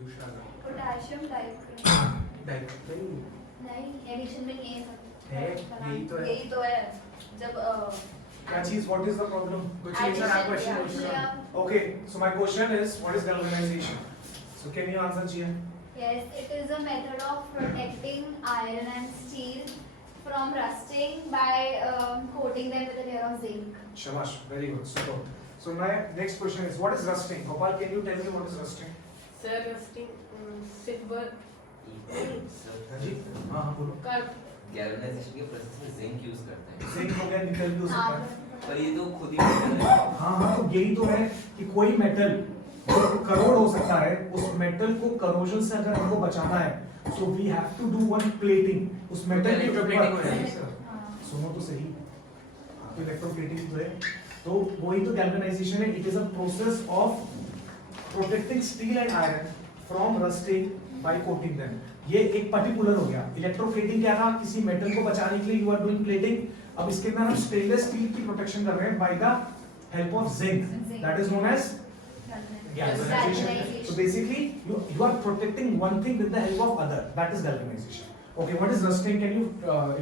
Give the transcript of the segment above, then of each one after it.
दूसरा potassium Dyke नहीं, addition में ये है, यही तो है जब क्या चीज? What is the problem? कुछ नहीं सर, आप क्वेश्चन पूछना। Okay, so my question is what is galvanization? So can you answer, Jia? Yes, it is a method of protecting iron and steel from rusting by coating them with a layer of zinc. Shabash, very good, super. So my next question is what is rusting? Gopal, can you tell me what is rusting? Sir rusting silver जी हाँ हाँ बोलो। Galvanisation के process में zinc use करते हैं। Zinc हो गया, निकल भी हो सकता है। पर ये तो खुद ही मेटल है। हाँ हाँ, तो यही तो है कि कोई मेटल करोड़ हो सकता है, उस मेटल को करोजन से अगर हमको बचाना है so we have to do one plating उस मेटल के ऊपर। सुनो तो सही, इलेक्ट्रोप्लेटिंग जो है तो वही तो गैल्वेनाइजेशन है। It is a process of protecting steel and iron from rusting by coating them. ये एक पर्टिकुलर हो गया। इलेक्ट्रोप्लेटिंग क्या था? किसी मेटल को बचाने के लिए यू आर डूइंग प्लेटिंग। अब इसके अंदर हम स्टेनलेस स्टील की प्रोटेक्शन कर रहे हैं by the help of zinc, that is known as galvanization. So basically you are protecting one thing with the help of other, that is galvanization. Okay, what is rusting? Can you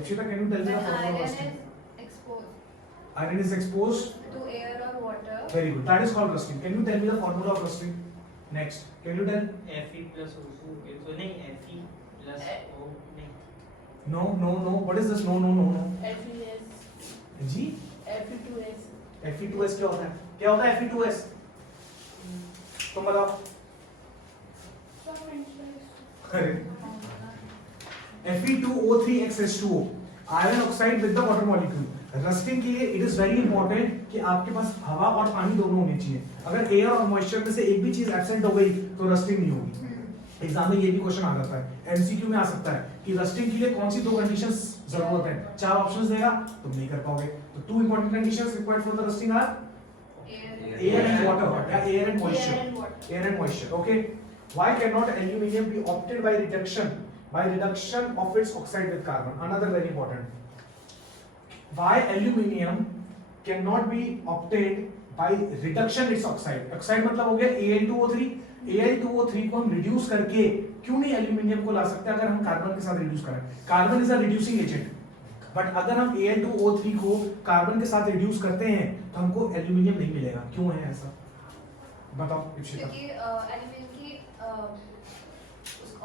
Ikshita, can you tell me the formula of rusting? Iron is exposed to air or water. Very good, that is called rusting. Can you tell me the formula of rusting? Next, can you tell? Fe plus O2, तो नहीं Fe plus O नहीं। No, what is this? No. FeS ji Fe2S Fe2S क्या होता है? क्या होता है Fe2S? तुम बताओ। Fe2O3XH2O, iron oxide with the water molecule. Rusting के लिए इट इज वेरी इंपॉर्टेंट कि आपके पास हवा और पानी दोनों होने चाहिए। अगर एयर और मॉइस्चर में से एक भी चीज एब्सेंट हो गई तो रस्टिंग नहीं होगी। एग्जाम में ये भी क्वेश्चन आ जाता है, एमसीक्यू में आ सकता है कि रस्टिंग के लिए कौन सी दो कंडीशंस जरूरत है। 4 ऑप्शंस देगा, तुम नहीं कर पाओगे। तो 2 important conditions required for the rusting are air and water, air and moisture. Okay, why cannot aluminium be obtained by reduction of its oxide with carbon? Another very important, why aluminium cannot be obtained by reduction its oxide मतलब हो गया Al2O3 को हम reduce करके क्यों नहीं aluminium को ला सकते अगर हम कार्बन के साथ रिड्यूस करें? Carbon is a reducing agent, but अगर हम Al2O3 को कार्बन के साथ रिड्यूस करते हैं तो हमको एल्यूमिनियम नहीं मिलेगा। क्यों है ऐसा? बताओ इप्शिता। क्योंकि एल्यूमिनियम की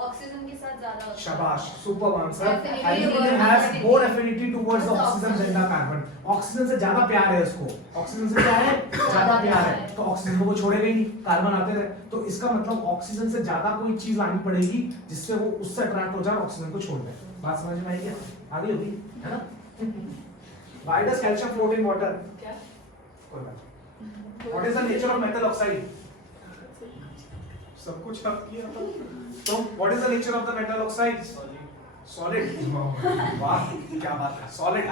ऑक्सीजन के साथ ज्यादा होता है। शाबाश, super answer. Aluminium has more affinity towards the oxygen than the carbon. Oxygen से ज्यादा प्यार है उसको, ऑक्सीजन से क्या है? ज्यादा प्यार है, तो ऑक्सीजन को वो छोड़ेगा ही नहीं, कार्बन आते रहे। तो इसका मतलब ऑक्सीजन से ज्यादा कोई चीज आनी पड़ेगी जिससे वो उससे अट्रैक्ट हो जाए, ऑक्सीजन को छोड़ दे। बात समझ में आई क्या? आगे होगी है ना? Why does calcium float in water? क्या? कोई बात। What is the nature of metal oxide? सब कुछ आप किया था। तो what is the nature of the metal oxide? Solid. वाह, क्या बात है, solid।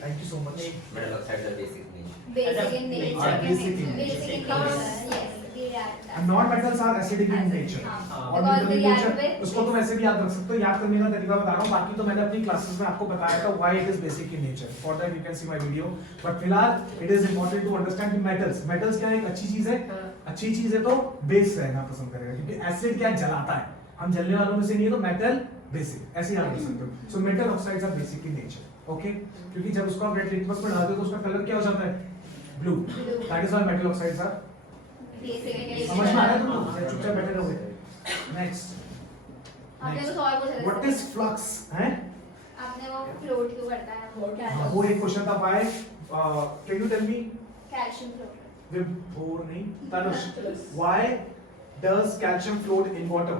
Thank you so much. Metal oxide का basic nature. Basic in nature. Basic in Basic in nature. Yes, they react. And non-metals are acidic in nature. और Because they react nature with. उसको तुम ऐसे भी याद रख सकते हो। याद करने का तरीका बता रहा हूँ, बाकी तो मैंने अपनी क्लासेस में आपको बताया था why it is basic in nature. For that you can see my video. But फिलहाल it is important to understand कि metals क्या है? एक अच्छी चीज है, अच्छी चीज है तो बेस रहना पसंद करेगा, क्योंकि एसिड क्या जलाता है, हम जलने वालों में से नहीं है, तो मेटल बेसिक ऐसे याद कर सकते हो। So metal oxides are basic in nature. Okay, क्योंकि जब उसको आप रेड लिटमस में डालते हो तो उसका कलर क्या हो जाता है? Blue. That is why metal oxides are Basic in nature. समझ में आ रहा है तुमको? या चुपचाप बैठे रहोगे? नेक्स्ट, आपने कुछ और पूछा था। व्हाट इज फ्लक्स है? आपने वो फ्लोट क्यों करता है? Float क्या हाँ, वो एक क्वेश्चन था। Why can you tell me? Calcium float. Vibhor नहीं, Tanush, why does calcium float in water?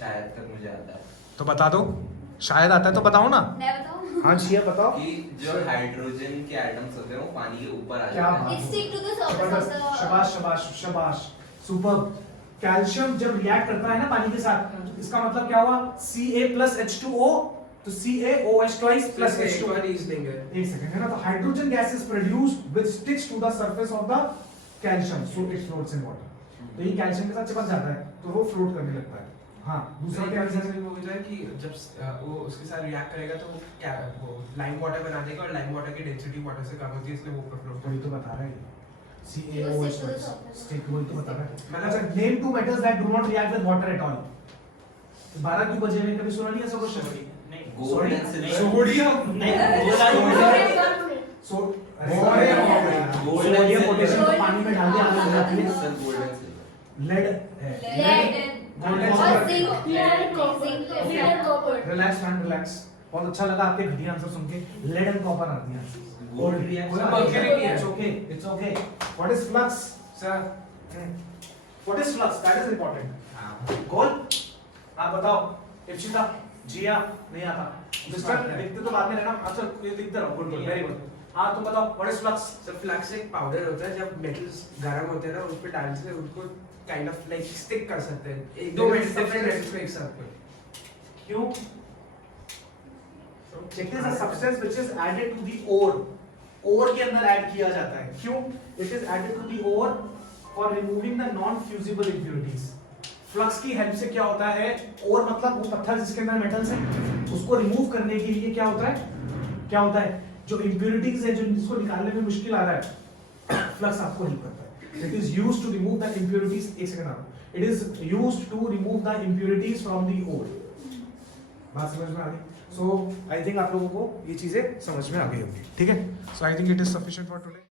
शायद तक मुझे आता है तो बता दो, शायद आता है तो बताओ ना। मैं बताऊं? हाँ शिया बताओ। कि जो हाइड्रोजन के एटम्स होते हैं वो पानी के ऊपर आ क्या जाते हैं। बात It stick to the surface of the. शाबाश, सुपर। कैल्शियम जब रिएक्ट करता है ना पानी के साथ, तो इसका मतलब क्या हुआ? Ca+H2O, तो CaOH twice plus H2O। एक सेकंड है ना, तो hydrogen gas is produced which sticks to the surface of the calcium, so it floats in water. तो ये कैल्शियम के साथ चिपक जाता है तो वो फ्लोट करने लगता है। हाँ दूसरा क्या रीजन है? वो जो है कि जब वो उसके साथ रिएक्ट करेगा तो वो क्या वो लाइम वाटर बना देगा और लाइम वाटर की डेंसिटी वाटर से कम होती है इसलिए वो फ्लो वही तो बता रहा है वो stick to the surface. Stick वही तो बता रहा है। अच्छा name two metals that do not react with water at all. 12 क्यों बजे में कभी सुना नहीं ऐसा क्वेश्चन? नहीं गोल्ड एंड नहीं। सिल्वर सोडियम नहीं बोला सोडियम पोटेशियम को पानी में डाल दिया आग लग जाती है। Sir gold and silver lead Lead Gold and और silver. zinc and copper. Lead and copper. Relax man relax. बहुत अच्छा लगा आपके घटिया आंसर सुन के। लेड एंड कॉपर आती हैं। गोल्ड भी है It's okay. It's okay. What is flux? Sir What is flux? That is important. गोल? आप बताओ। इप्शिता, जिया नहीं आता। मिस्टर लिखते तो बाद में रहना। अच्छा ये लिखते रहो। Good good very good. हाँ तुम बताओ what is flux? Sir flux एक पाउडर होता है जब मेटल्स गर्म होते हैं ना उस पे डालने से उनको काइंड ऑफ लाइक स्टिक कर सकते हैं एक दो metals डिफरेंट substance. मेटल्स में एक साथ में क्यों? It is a substance which is added to the ore. Ore के अंदर ऐड किया जाता है। क्यों? It is added to the ore for removing the non-fusible impurities. Flux की हेल्प से क्या होता है? ore मतलब वो पत्थर जिसके अंदर मेटल्स हैं, उसको रिमूव करने के लिए क्या होता है? क्या होता है? जो impurities है, जो जिसको निकालने में मुश्किल आ रहा है, फ्लक्स आपको हेल्प करता है। It is used to remove the impurities. एक सेकंड आप। It is used to remove the impurities from the ore. बात समझ में आ गई? So I think आप लोगों को ये चीजें समझ में आ गई होंगी। ठीक है? So I think it is sufficient for today.